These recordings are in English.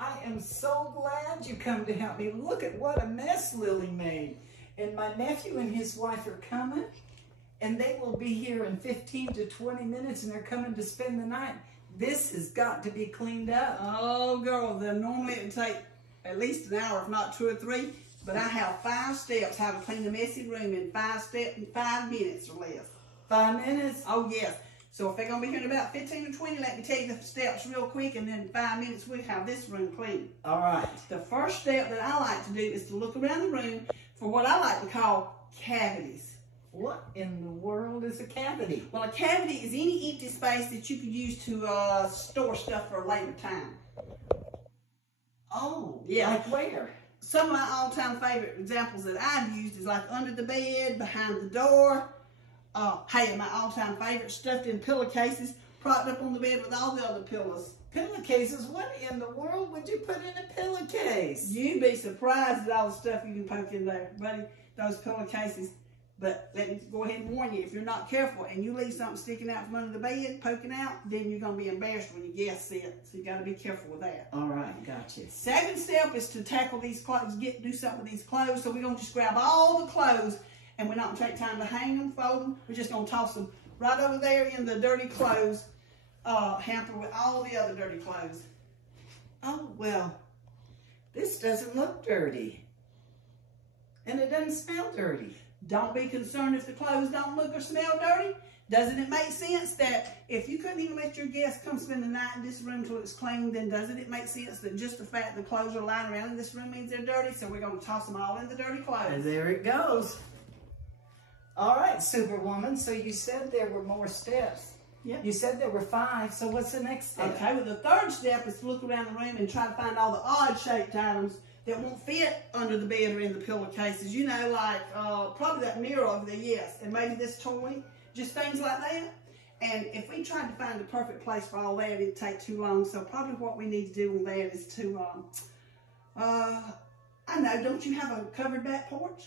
I am so glad you come to help me. Look at what a mess Lily made. And my nephew and his wife are coming, and they will be here in 15 to 20 minutes, and they're coming to spend the night. This has got to be cleaned up. Oh, girl, normally it would take at least an hour, if not 2 or 3. But I have 5 steps how to clean a messy room in 5 minutes or less. 5 minutes? Oh, yes. So if they're going to be here in about 15 or 20, let me tell you the steps real quick, and then in 5 minutes we'll have this room clean. All right. The first step that I like to do is to look around the room for what I like to call cavities. What in the world is a cavity? Well, a cavity is any empty space that you could use to store stuff for a later time. Oh, yeah. Like where? Some of my all-time favorite examples that I've used is like under the bed, behind the door. Hey, my all-time favorite, stuffed in pillowcases, propped up on the bed with all the other pillows. Pillowcases? What in the world would you put in a pillowcase? You'd be surprised at all the stuff you can poke in there, buddy, those pillowcases. But let me go ahead and warn you, if you're not careful and you leave something sticking out from under the bed, poking out, then you're going to be embarrassed when your guests see it. So you got to be careful with that. All right, gotcha. Second step is to tackle these clothes, do something with these clothes. So we're going to just grab all the clothes, and we're not going to take time to hang them, fold them. We're just going to toss them right over there in the dirty clothes hamper with all the other dirty clothes. Oh, well, this doesn't look dirty. And it doesn't smell dirty. Don't be concerned if the clothes don't look or smell dirty. Doesn't it make sense that if you couldn't even let your guests come spend the night in this room till it's clean, then doesn't it make sense that just the fact the clothes are lying around in this room means they're dirty? So we're going to toss them all in the dirty clothes. And there it goes. All right, Superwoman. So you said there were more steps. Yep. You said there were 5. So what's the next step? Okay, well, the third step is to look around the room and try to find all the odd-shaped items that won't fit under the bed or in the pillowcases. You know, like probably that mirror over there, yes, and maybe this toy, just things like that. And if we tried to find the perfect place for all that, it'd take too long. So probably what we need to do on that is to, I know, don't you have a covered back porch?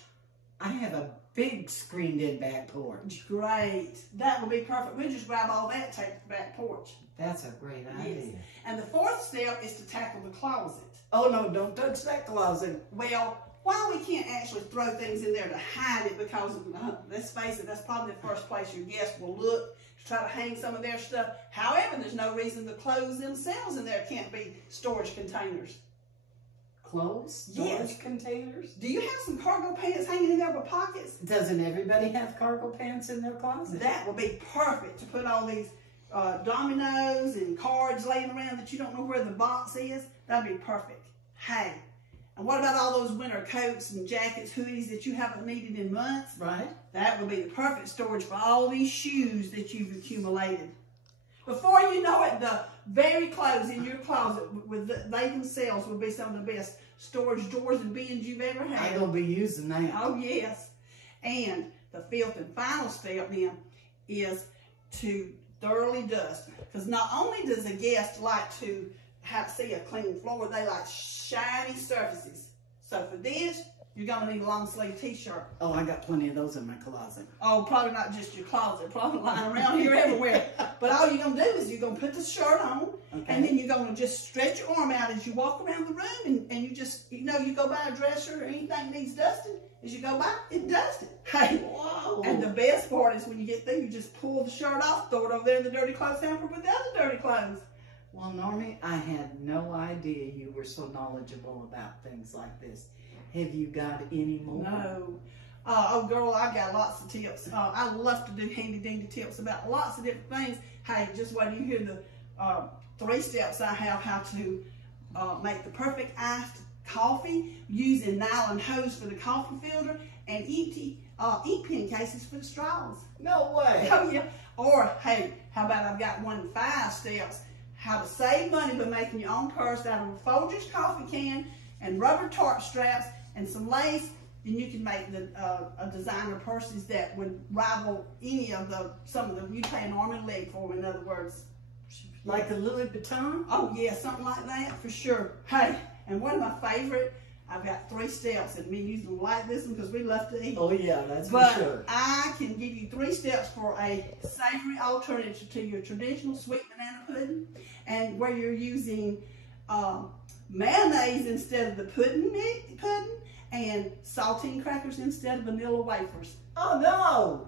I have a big screened-in back porch. Great. That would be perfect. We'll just grab all that and take the back porch. That's a great idea. Yes. And the fourth step is to tackle the closet. Oh, no, don't touch that closet. Well, while we can't actually throw things in there to hide it, because let's face it, that's probably the first place your guests will look to try to hang some of their stuff. However, there's no reason the clothes themselves in there can't be storage containers. Clothes? Yes. Storage containers? Do you have some cargo pants hanging in there with pockets? Doesn't everybody have cargo pants in their closet? That would be perfect to put all these dominoes and cards laying around that you don't know where the box is. That'd be perfect. Hey, and what about all those winter coats and jackets, hoodies that you haven't needed in months? Right. That would be the perfect storage for all these shoes that you've accumulated. Before you know it, the very clothes in your closet, they themselves will be some of the best storage drawers and bins you've ever had. I'm going to be using that. Oh, yes. And the fifth and final step then is to thoroughly dust. Because not only does a guest like to see a clean floor, they like shiny surfaces. So for this, you're going to need a long sleeve t-shirt. Oh, I got plenty of those in my closet. Oh, probably not just your closet, probably lying around here everywhere. But all you're going to do is you're going to put the shirt on, okay, and then you're going to just stretch your arm out as you walk around the room, and you just, you know, you go by a dresser or anything needs dusting, as you go by, it dusted. Hey, whoa. And the best part is when you get there, you just pull the shirt off, throw it over there in the dirty clothes hamper with the other dirty clothes. Well, Normie, I had no idea you were so knowledgeable about things like this. Have you got any more? No. Oh, girl, I got lots of tips. I love to do handy-dandy tips about lots of different things. Hey, just wait till you hear the 3 steps I have how to make the perfect iced coffee using nylon hose for the coffee filter and empty ink pen cases for the straws. No way. Oh, yeah. Or, hey, how about I've got 5 steps how to save money by making your own purse out of a Folgers coffee can and rubber tart straps and some lace. Then you can make a designer purses that would rival any of some of them you pay an arm and a leg for, in other words. Like a Louis Vuitton? Oh yeah, something like that for sure. Hey, and one of my favorite, I've got 3 steps, and me using them like this one because we love to eat. Oh yeah, that's for sure. I can give you 3 steps for a savory alternative to your traditional sweet banana pudding, and where you're using mayonnaise instead of the pudding, and saltine crackers instead of vanilla wafers. Oh no!